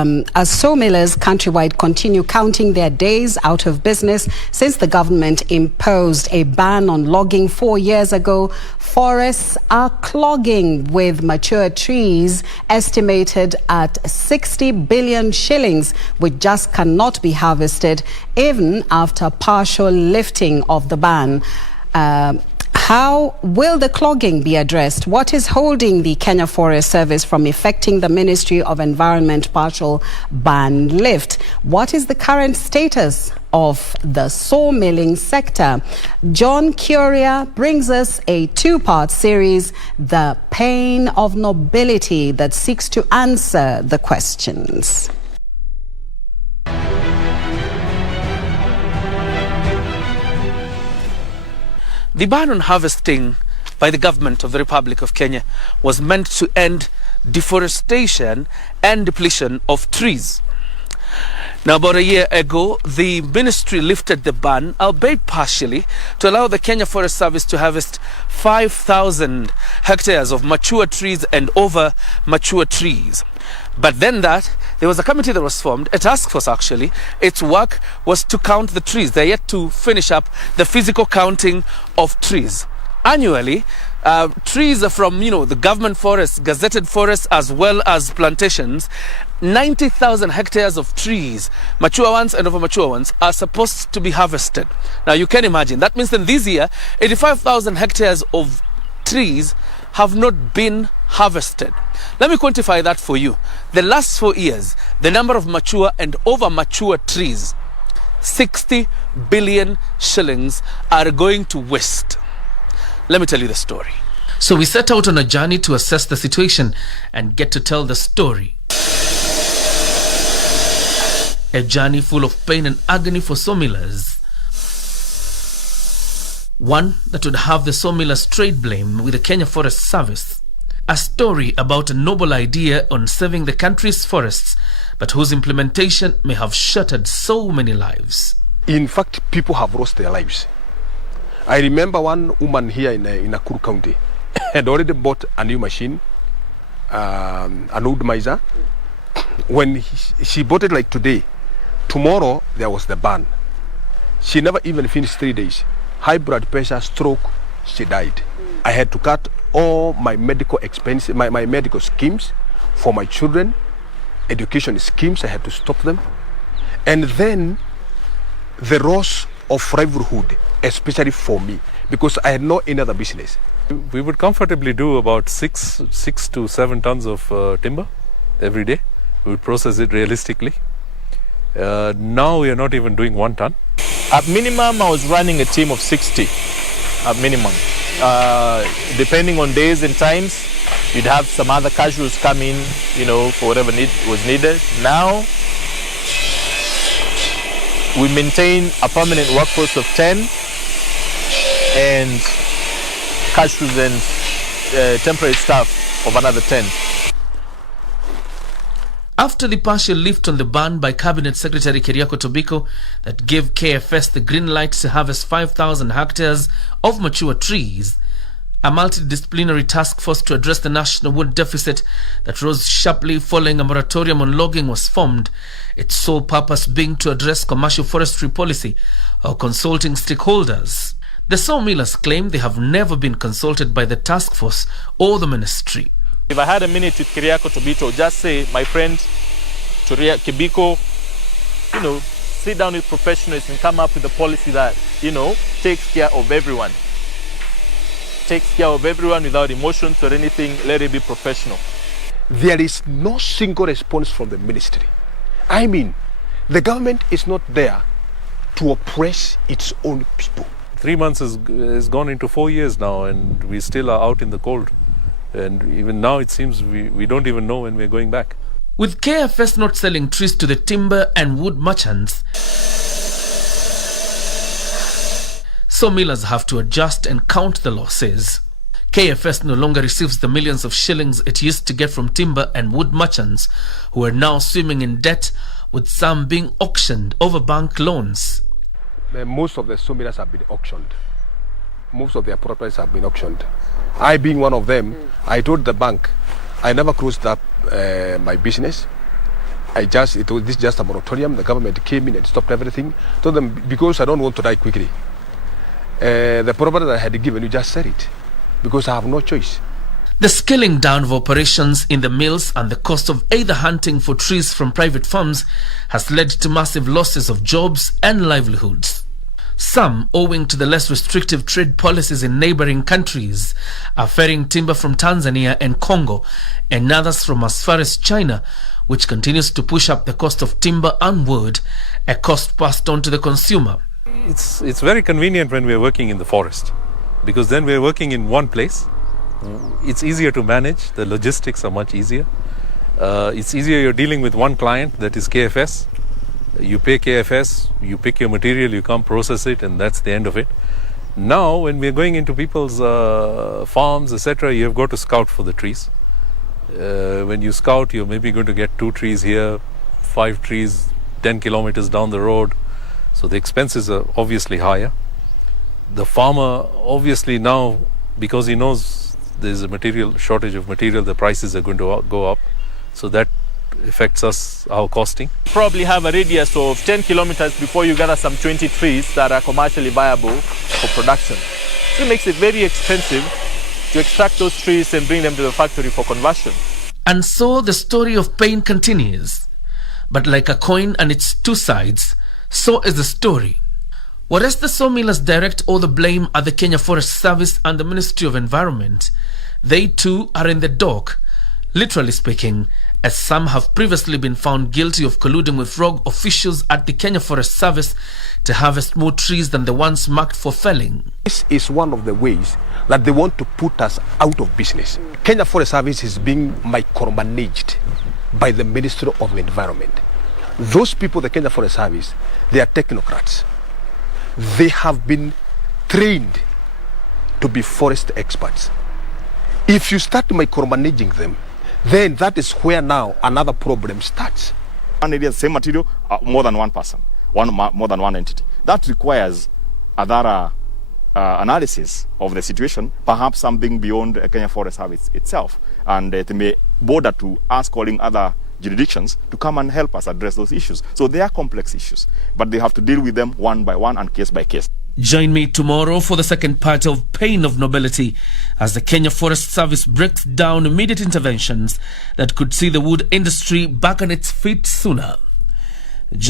As sawmillers countrywide continue counting their days out of business since the government imposed a ban on logging 4 years ago, forests are clogging with mature trees estimated at 60 billion shillings, which just cannot be harvested even after partial lifting of the ban. How will the clogging be addressed? What is holding the Kenya Forest Service from effecting the Ministry of Environment partial ban lift? What is the current status of the sawmilling sector? Jacob Kioria brings us a two-part series, The Pain of Nobility, that seeks to answer the questions. The ban on harvesting by the government of the Republic of Kenya was meant to end deforestation and depletion of trees. Now, about a year ago, the ministry lifted the ban, albeit partially, to allow the Kenya Forest Service to harvest 5,000 hectares of mature trees and over mature trees. But then there was a committee that was formed, a task force actually. Its work was to count the trees. They're yet to finish up the physical counting of trees. Annually, trees from, the government forests, gazetted forests, as well as plantations, 90,000 hectares of trees, mature ones and over mature ones, are supposed to be harvested. Now, you can imagine. That means that this year, 85,000 hectares of trees have not been harvested. Let me quantify that for you. The last 4 years, the number of mature and over mature trees, 60 billion shillings, are going to waste. Let me tell you the story. So we set out on a journey to assess the situation and get to tell the story. A journey full of pain and agony for sawmillers. One that would have the sawmillers trade blame with the Kenya Forest Service. A story about a noble idea on saving the country's forests, but whose implementation may have shattered so many lives. In fact, people have lost their lives. I remember one woman here in Nakuru County had already bought a new machine, an old miser. When she bought it like today, tomorrow there was the ban. She never even finished 3 days. High blood pressure, stroke, she died. I had to cut all my medical expenses, my medical schemes for my children, education schemes, I had to stop them. And then the loss of livelihood, especially for me, because I had no any other business. We would comfortably do about 6 to 7 tons of timber every day. We would process it realistically. Now we are not even doing 1 ton. At minimum, I was running a team of 60, at minimum. Depending on days and times, you'd have some other casuals come in, for whatever was needed. Now, we maintain a permanent workforce of 10 and casuals and temporary staff of another 10. After the partial lift on the ban by Cabinet Secretary Jacob Kioria that gave KFS the green light to harvest 5,000 hectares of mature trees, a multidisciplinary task force to address the national wood deficit that rose sharply following a moratorium on logging was formed, its sole purpose being to address commercial forestry policy or consulting stakeholders. The sawmillers claim they have never been consulted by the task force or the ministry. If I had a minute with Kioria, just say, my friend, Kibiko, sit down with professionals and come up with a policy that, takes care of everyone. Takes care of everyone without emotions or anything. Let it be professional. There is no single response from the ministry. I mean, the government is not there to oppress its own people. 3 months has gone into 4 years now, and we still are out in the cold. And even now it seems we don't even know when we're going back. With KFS not selling trees to the timber and wood merchants, sawmillers have to adjust and count the losses. KFS no longer receives the millions of shillings it used to get from timber and wood merchants, who are now swimming in debt, with some being auctioned over bank loans. Most of the sawmillers have been auctioned. Most of their properties have been auctioned. I being one of them, I told the bank, I never closed up my business. This just a moratorium. The government came in and stopped everything. Told them, because I don't want to die quickly. The provider that I had given, you just said it, because I have no choice. The scaling down of operations in the mills and the cost of either hunting for trees from private farms has led to massive losses of jobs and livelihoods. Some, owing to the less restrictive trade policies in neighboring countries, are ferrying timber from Tanzania and Congo, and others from as far as China, which continues to push up the cost of timber and wood, a cost passed on to the consumer. It's very convenient when we're working in the forest, because then we're working in one place. It's easier to manage, the logistics are much easier. It's easier, you're dealing with one client, that is KFS. You pay KFS, you pick your material, you come process it, and that's the end of it. Now, when we're going into people's farms, etc., you've got to scout for the trees. When you scout, you're maybe going to get 2 trees here, 5 trees 10 kilometers down the road. So the expenses are obviously higher. The farmer, obviously now, because he knows there's a shortage of material, the prices are going to go up. So that affects our costing. Probably have a radius of 10 kilometers before you gather some 20 trees that are commercially viable for production. So it makes it very expensive to extract those trees and bring them to the factory for conversion. And so the story of pain continues. But like a coin and its 2 sides, so is the story. Whereas the sawmillers direct all the blame at the Kenya Forest Service and the Ministry of Environment, they too are in the dock, literally speaking, as some have previously been found guilty of colluding with rogue officials at the Kenya Forest Service to harvest more trees than the ones marked for felling. This is one of the ways that they want to put us out of business. Kenya Forest Service is being micromanaged by the Ministry of Environment. Those people, the Kenya Forest Service, they are technocrats. They have been trained to be forest experts. If you start micromanaging them, then that is where now another problem starts. One area, same material, more than one person, more than one entity. That requires a thorough analysis of the situation, perhaps something beyond Kenya Forest Service itself. And it may border to us calling other jurisdictions to come and help us address those issues. So they are complex issues, but they have to deal with them one by one and case by case. Join me tomorrow for the second part of Pain of Nobility as the Kenya Forest Service breaks down immediate interventions that could see the wood industry back on its feet sooner.